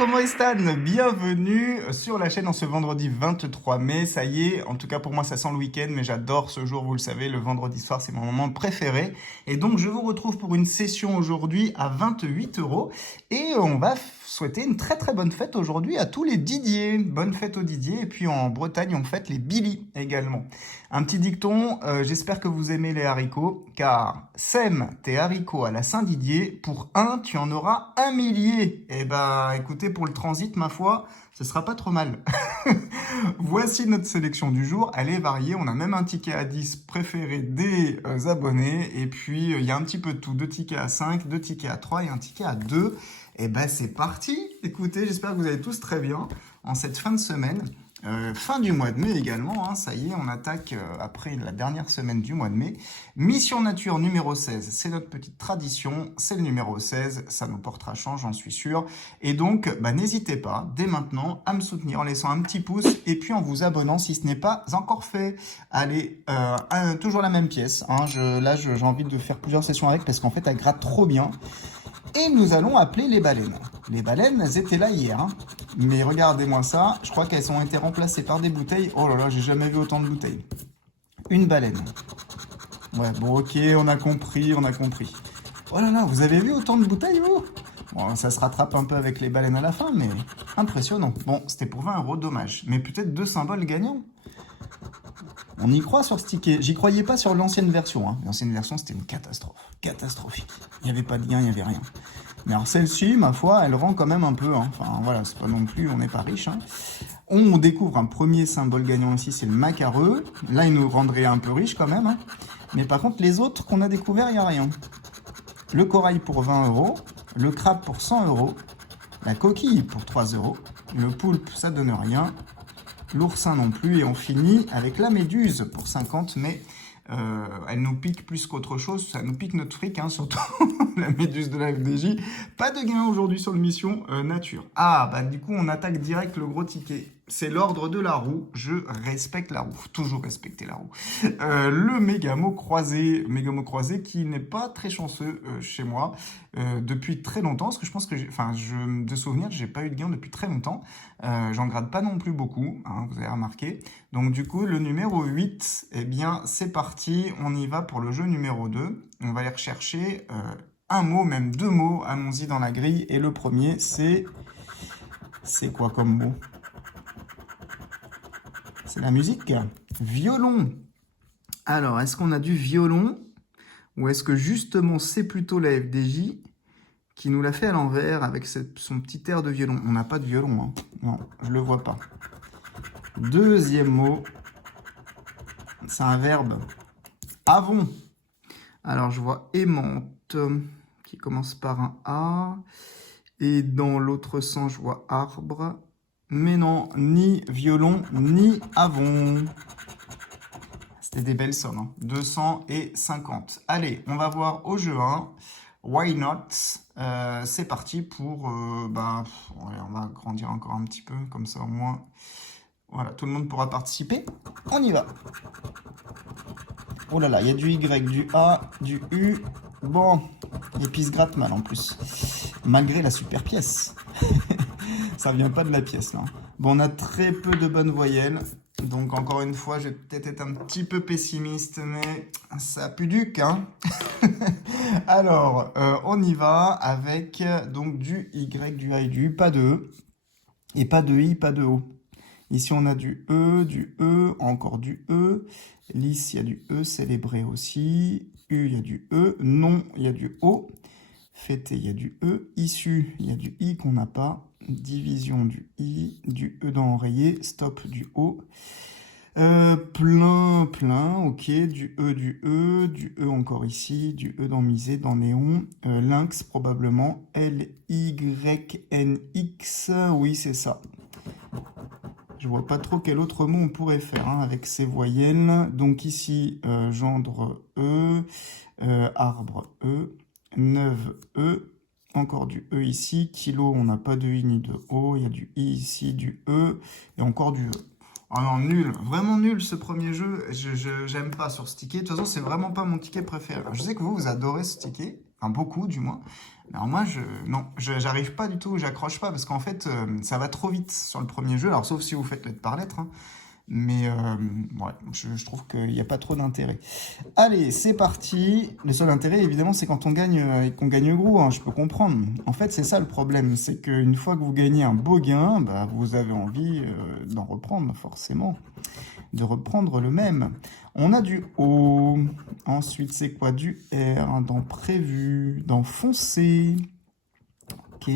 comment est Stan? Bienvenue sur la chaîne en ce vendredi 23 mai. Ça y est, en tout cas pour moi ça sent le week-end, mais j'adore ce jour, vous le savez, le vendredi soir c'est mon moment préféré. Et donc je vous retrouve pour une session aujourd'hui à 28 euros. Et on va souhaiter une très très bonne fête aujourd'hui à tous les Didier. Bonne fête aux Didier. Et puis en Bretagne on fête les Billy également. Un petit dicton, j'espère que vous aimez les haricots, car sème tes haricots à la Saint-Didier, pour un, tu en auras un millier. Eh ben, écoutez, pour le transit, ma foi, ce sera pas trop mal. Voici notre sélection du jour, elle est variée, on a même un ticket à 10 préféré des abonnés, et puis il y a un petit peu de tout, 2 tickets à 5, 2 tickets à 3 et un ticket à 2. Et ben c'est parti. Écoutez, j'espère que vous allez tous très bien en cette fin de semaine. Fin du mois de mai également, hein, ça y est, on attaque après la dernière semaine du mois de mai. Mission Nature numéro 16, c'est notre petite tradition, c'est le numéro 16, ça nous portera chance, j'en suis sûr. Et donc, n'hésitez pas, dès maintenant, à me soutenir en laissant un petit pouce et puis en vous abonnant si ce n'est pas encore fait. Allez, toujours la même pièce, hein, j'ai envie de faire plusieurs sessions avec parce qu'en fait, elle gratte trop bien. Et nous allons appeler les baleines. Les baleines, elles étaient là hier. Hein. Mais regardez-moi ça. Je crois qu'elles ont été remplacées par des bouteilles. Oh là là, j'ai jamais vu autant de bouteilles. Une baleine. Ouais, bon, ok, on a compris. Oh là là, vous avez vu autant de bouteilles, vous? Bon, ça se rattrape un peu avec les baleines à la fin, mais impressionnant. Bon, c'était pour 20 euros, dommage. Mais peut-être 2 symboles gagnants. On y croit sur ce ticket. J'y croyais pas sur l'ancienne version. Hein. L'ancienne version, c'était une catastrophe. Catastrophique. Il n'y avait pas de lien, il n'y avait rien. Mais alors celle-ci, ma foi, elle rend quand même un peu. Hein. Enfin voilà, c'est pas non plus, on n'est pas riche. Hein. On découvre un premier symbole gagnant ici, c'est le macareux. Là, il nous rendrait un peu riche quand même. Hein. Mais par contre, les autres qu'on a découverts, il n'y a rien. Le corail pour 20 euros. Le crabe pour 100 euros. La coquille pour 3 euros. Le poulpe, ça donne rien. L'oursin non plus, et on finit avec la méduse pour 50, mais elle nous pique plus qu'autre chose, ça nous pique notre fric, hein, surtout la méduse de la FDJ. Pas de gain aujourd'hui sur le mission nature. Ah, du coup, on attaque direct le gros ticket. C'est l'ordre de la roue, je respecte la roue, toujours respecter la roue. Le Mégamo croisé qui n'est pas très chanceux chez moi depuis très longtemps, parce que je pense que, de souvenir, j'ai pas eu de gain depuis très longtemps. J'en grade pas non plus beaucoup, hein, vous avez remarqué. Donc du coup, le numéro 8, eh bien, c'est parti, on y va pour le jeu numéro 2. On va aller rechercher un mot, même 2 mots, allons-y dans la grille. Et le premier, c'est quoi comme mot? C'est la musique. Violon. Alors, est-ce qu'on a du violon? Ou est-ce que justement, c'est plutôt la FDJ qui nous l'a fait à l'envers avec son petit air de violon? On n'a pas de violon, hein. Non, je le vois pas. Deuxième mot. C'est un verbe. Avons. Alors, je vois aimante qui commence par un A. Et dans l'autre sens, je vois arbre. Mais non, ni violon, ni avons. C'était des belles sommes, hein. 250. Allez, on va voir au jeu 1. Why not? C'est parti pour... on va grandir encore un petit peu, comme ça au moins... Voilà, tout le monde pourra participer. On y va. Oh là là, il y a du Y, du A, du U. Bon, et puis il se gratte mal en plus. Malgré la super pièce. Ça vient pas de la pièce, là. Bon, on a très peu de bonnes voyelles. Donc, encore une fois, je vais peut-être être un petit peu pessimiste, mais ça pue du hein. Alors, on y va avec donc du Y, du A et du U, pas de E. Et pas de I, pas de O. Ici, on a du E, encore du E. Lys, il y a du E, célébré aussi. U, il y a du E. Non, il y a du O. Fêté, il y a du E. Issu, il y a du I qu'on n'a pas. Division, du I. Du E dans oreiller. Stop, du O. Plein, ok. Du E encore ici. Du E dans misé, dans néon. Lynx, probablement. L-Y-N-X. Oui, c'est ça. Je vois pas trop quel autre mot on pourrait faire hein, avec ces voyelles. Donc ici, gendre E, arbre E, neuve E, encore du E ici. Kilo, on n'a pas de I ni de O. Il y a du I ici, du E et encore du E. Ah non, nul, vraiment nul ce premier jeu. J'aime pas sur ce ticket. De toute façon, c'est vraiment pas mon ticket préféré. Je sais que vous adorez ce ticket. Enfin, beaucoup, du moins. Alors moi, non, j'arrive pas du tout, j'accroche pas, parce qu'en fait, ça va trop vite sur le premier jeu, alors sauf si vous faites lettre par lettre, hein. Mais ouais, je trouve qu'il n'y a pas trop d'intérêt. Allez, c'est parti. Le seul intérêt, évidemment, c'est quand on gagne et qu'on gagne gros, hein, je peux comprendre. En fait, c'est ça le problème, c'est qu'une fois que vous gagnez un beau gain, bah, vous avez envie d'en reprendre, forcément. De reprendre le même. On a du O. Ensuite, c'est quoi? Du R. Dans prévu. Dans foncé. Ok.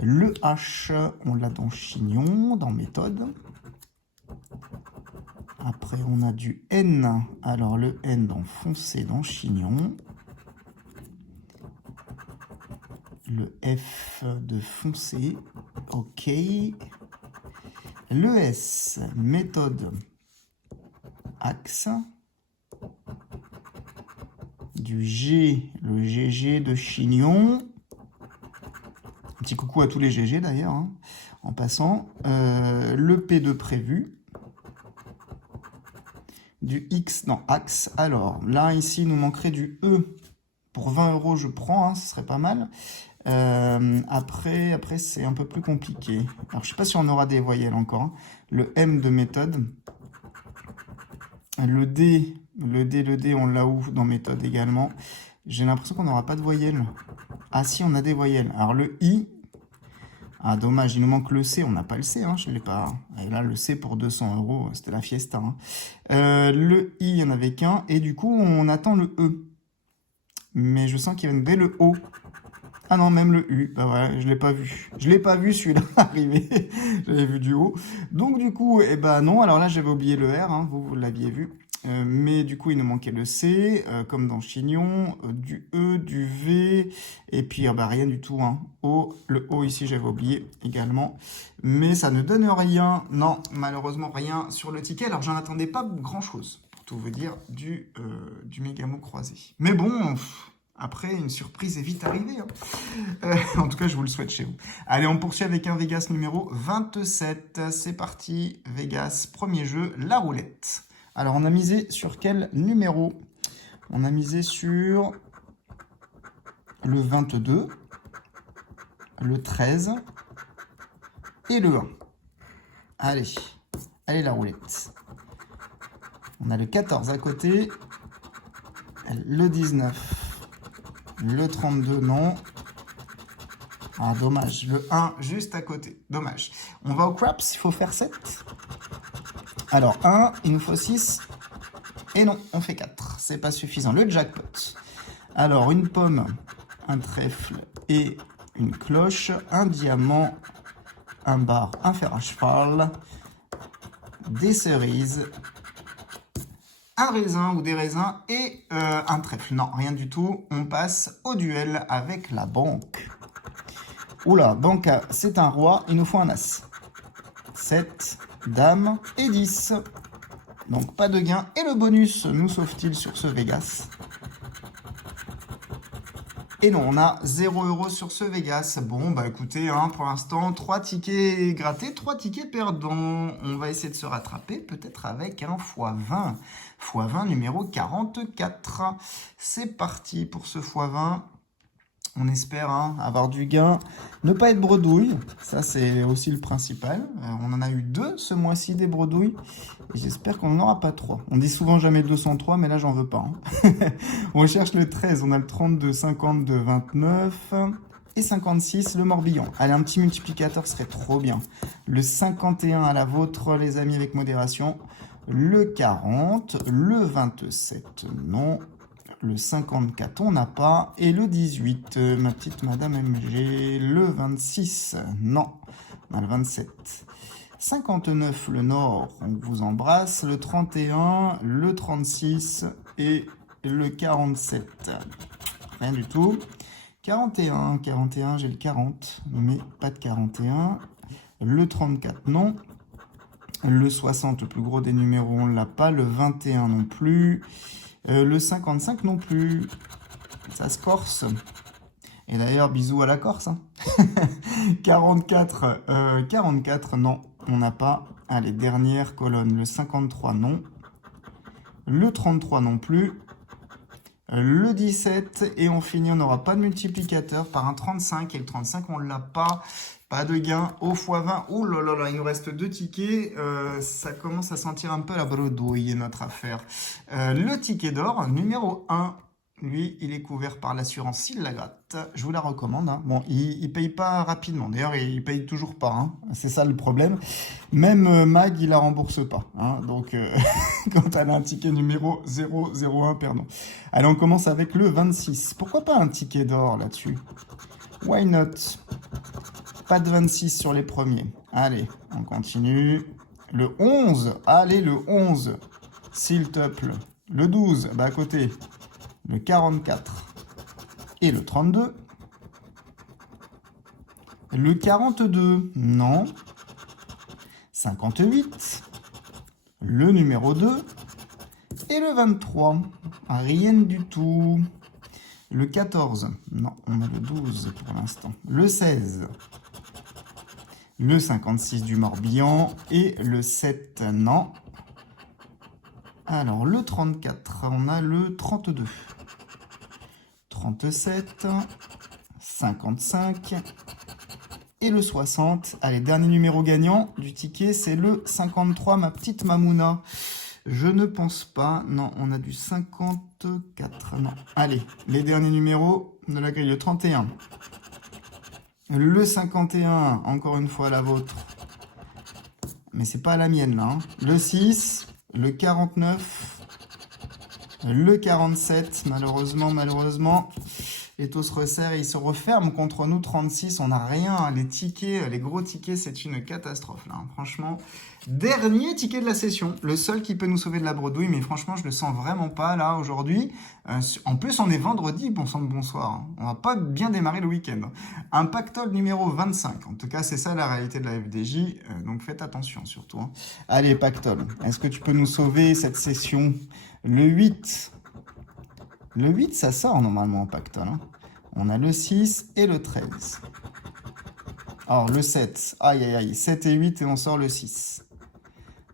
Le H, on l'a dans chignon, dans méthode. Après, on a du N. Alors, le N dans foncé, dans chignon. Le F de foncé. Ok. Le S, méthode, axe. Du G, le GG de chignon. Un petit coucou à tous les GG d'ailleurs, hein, en passant. Le P de prévu. Du X, non, axe. Alors, là, ici, il nous manquerait du E. Pour 20 €, je prends, hein, ce serait pas mal. Après c'est un peu plus compliqué. Alors, je sais pas si on aura des voyelles encore, hein. Le M de méthode. Le D, on l'a où dans méthode également. J'ai l'impression qu'on n'aura pas de voyelles. Ah si, on a des voyelles. Alors, le I. Ah, dommage, il nous manque le C. On n'a pas le C, hein, je ne l'ai pas. Et là, le C pour 200 €, c'était la fiesta, hein. Le I, il n'y en avait qu'un. Et du coup, on attend le E. Mais je sens qu'il va nous donner le O. Ah non, même le U. Bah ouais, je ne l'ai pas vu. Je ne l'ai pas vu celui-là arriver. J'avais vu du haut. Donc du coup, eh ben non. Alors là, j'avais oublié le R, hein, vous l'aviez vu. Mais du coup, il nous manquait le C, comme dans chignon, du E, du V, et puis bah, rien du tout, hein. O, le O ici, j'avais oublié également. Mais ça ne donne rien. Non, malheureusement, rien sur le ticket. Alors, j'en attendais pas grand-chose, pour tout vous dire, du Mégamo croisé. Mais bon, après, une surprise est vite arrivée, hein. En tout cas, je vous le souhaite chez vous. Allez, on poursuit avec un Vegas numéro 27. C'est parti, Vegas, premier jeu, la roulette. Alors, on a misé sur quel numéro? On a misé sur le 22, le 13 et le 1. Allez, allez la roulette. On a le 14 à côté, le 19, le 32, non. Ah, dommage, le 1 juste à côté, dommage. On va au craps, il faut faire 7. Alors, 1, il nous faut 6. Et non, on fait 4. C'est pas suffisant. Le jackpot. Alors, une pomme, un trèfle et une cloche, un diamant, un bar, un fer à cheval, des cerises, un raisin ou des raisins et un trèfle. Non, rien du tout. On passe au duel avec la banque. Oula, banque, c'est un roi. Il nous faut un as. 7, dame et 10. Donc pas de gain. Et le bonus nous sauve-t-il sur ce Vegas? Et non, on a 0 € sur ce Vegas. Bon, bah écoutez, hein, pour l'instant, 3 tickets grattés, 3 tickets perdants. On va essayer de se rattraper, peut-être avec un x20. x20 numéro 44. C'est parti pour ce x20. On espère avoir du gain, ne pas être bredouille, ça c'est aussi le principal. On en a eu 2 ce mois-ci des bredouilles, et j'espère qu'on n'en aura pas 3. On dit souvent jamais 203, mais là j'en veux pas, hein. On cherche le 13, on a le 32, 52, 29 et 56, le Morbihan. Allez, un petit multiplicateur serait trop bien. Le 51 à la vôtre, les amis, avec modération. Le 40, le 27, non. Le 54, on n'a pas. Et le 18, ma petite Madame MG. Le 26, non. On a le 27. 59, le Nord, on vous embrasse. Le 31, le 36 et le 47. Rien du tout. 41, j'ai le 40, mais pas de 41. Le 34, non. Le 60, le plus gros des numéros, on ne l'a pas. Le 21 non plus. Le 55 non plus. Ça se corse. Et d'ailleurs, bisous à la Corse, hein. 44, 44, non, on n'a pas. Allez, dernière colonne. Le 53, non. Le 33 non plus. le 17 et on finit, on n'aura pas de multiplicateur par un 35 et le 35 on l'a pas. Pas de gain au x20. Ouh là là là, il nous reste 2 tickets. Ça commence à sentir un peu la bredouille, notre affaire. Le ticket d'or, numéro 1. Lui, il est couvert par l'assurance s'il la gratte. Je vous la recommande. Hein. Bon, il ne paye pas rapidement. D'ailleurs, il ne paye toujours pas. Hein. C'est ça le problème. Même Mag, il la rembourse pas. Hein. Donc, quand elle a un ticket numéro 001, pardon. Allez, on commence avec le 26. Pourquoi pas un ticket d'or là-dessus? Why not? Pas de 26 sur les premiers. Allez, on continue. Le 11. Allez, le 11. S'il te plaît. Le 12, bah à côté. Le 44. Et le 32. Le 42. Non. 58. Le numéro 2. Et le 23. Rien du tout. Le 14. Non, on a le 12 pour l'instant. Le 16. Le 56 du Morbihan et le 7, non. Alors, le 34, on a le 32. 37, 55 et le 60. Allez, dernier numéro gagnant du ticket, c'est le 53, ma petite Mamouna. Je ne pense pas. Non, on a du 54. Non. Allez, les derniers numéros de la grille. Le 31. Le 51, encore une fois la vôtre. Mais c'est pas la mienne là. Hein. Le 6, le 49, le 47. Malheureusement, les taux se resserrent et ils se referment contre nous. 36, on n'a rien. Les tickets, les gros tickets, c'est une catastrophe là. Hein. Franchement, dernier ticket de la session. Le seul qui peut nous sauver de la bredouille. Mais franchement, je le sens vraiment pas là aujourd'hui. En plus, on est vendredi, bon sang de bonsoir. Hein. On va pas bien démarrer le week-end. Un pactole numéro 25. En tout cas, c'est ça la réalité de la FDJ. Donc faites attention surtout. Hein. Allez, pactole. Est-ce que tu peux nous sauver cette session? Le 8. Le 8, ça sort normalement en pactole. Hein. On a le 6 et le 13. Alors, le 7. Aïe, aïe, aïe. 7 et 8 et on sort le 6.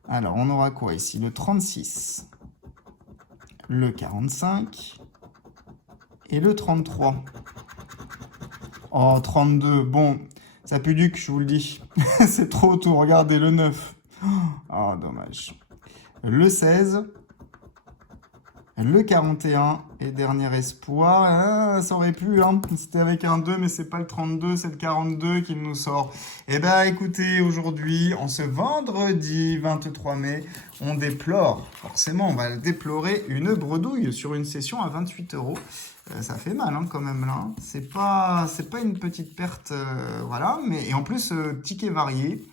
Alors, on aura quoi ici? Le 36. Le 45. Et le 33. Oh, 32. Bon, ça pue du que je vous le dis. C'est trop tôt. Regardez, le 9. Oh, dommage. Le 16. Le 41 et dernier espoir, ah, ça aurait pu, hein. C'était avec un 2, mais c'est pas le 32, c'est le 42 qui nous sort. Eh ben, écoutez, aujourd'hui, en ce vendredi 23 mai, on déplore, forcément, on va déplorer une bredouille sur une session à 28 €. Ça fait mal, hein, quand même, là. C'est pas une petite perte, voilà, mais, et en plus, ticket varié.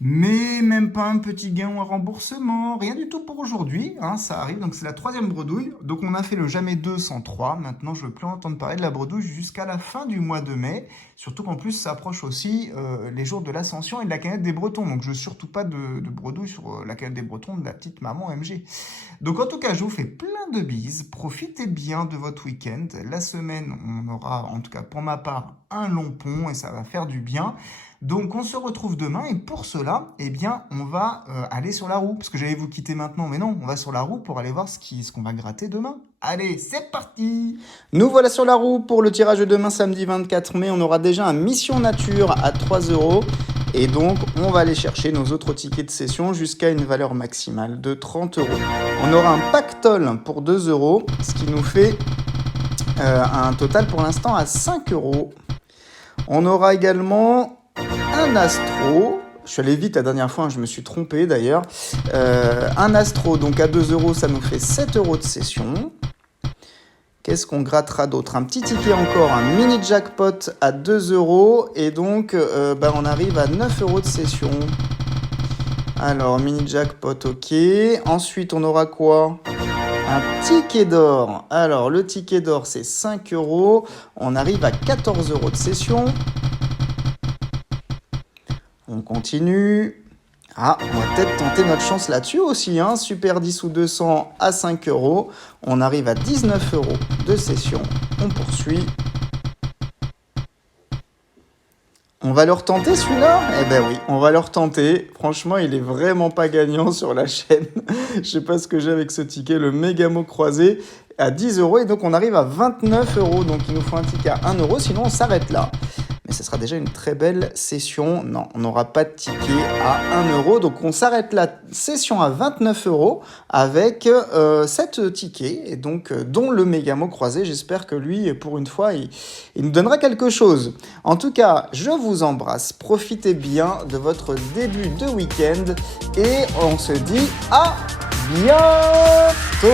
Mais même pas un petit gain ou un remboursement, rien du tout pour aujourd'hui, hein, ça arrive, donc c'est la 3e bredouille. Donc on a fait le jamais 203, maintenant je ne veux plus entendre parler de la bredouille jusqu'à la fin du mois de mai, surtout qu'en plus ça approche aussi les jours de l'Ascension et de la canette des Bretons, donc je veux surtout pas de bredouille sur la canette des Bretons de la petite maman MG. Donc en tout cas je vous fais plein de bises, profitez bien de votre week-end, la semaine on aura en tout cas pour ma part un long pont et ça va faire du bien. Donc on se retrouve demain et pour cela, eh bien, on va aller sur la roue. Parce que j'allais vous quitter maintenant, mais non, on va sur la roue pour aller voir ce qu'on va gratter demain. Allez, c'est parti! Nous voilà sur la roue pour le tirage de demain, samedi 24 mai. On aura déjà un Mission Nature à 3 €. Et donc, on va aller chercher nos autres tickets de session jusqu'à une valeur maximale de 30 €. On aura un pactole pour 2 €, ce qui nous fait un total pour l'instant à 5 €. On aura également un astro, je suis allé vite la dernière fois, hein, je me suis trompé d'ailleurs. Un astro, donc à 2 €, ça nous fait 7 € de session. Qu'est-ce qu'on grattera d'autre? Un petit ticket encore, un mini jackpot à 2 €. Et donc, on arrive à 9 € de session. Alors, mini jackpot, ok. Ensuite, on aura quoi? Un ticket d'or. Alors, le ticket d'or, c'est 5 €. On arrive à 14 € de session. On continue. Ah, on va peut-être tenter notre chance là-dessus aussi. Hein. Super 10 ou 200 à 5 €. On arrive à 19 € de session. On poursuit. On va le retenter celui-là? Eh ben oui, on va le retenter. Franchement, il est vraiment pas gagnant sur la chaîne. Je sais pas ce que j'ai avec ce ticket, le Mégamo croisé à 10 euros. Et donc, on arrive à 29 euros. Donc, il nous faut un ticket à 1 euro. Sinon, on s'arrête là. Mais ce sera déjà une très belle session. Non, on n'aura pas de ticket à 1 euro. Donc, on s'arrête la session à 29 euros avec 7 tickets. Et donc, dont le Mégamo croisé. J'espère que lui, pour une fois, il nous donnera quelque chose. En tout cas, je vous embrasse. Profitez bien de votre début de week-end. Et on se dit à bientôt!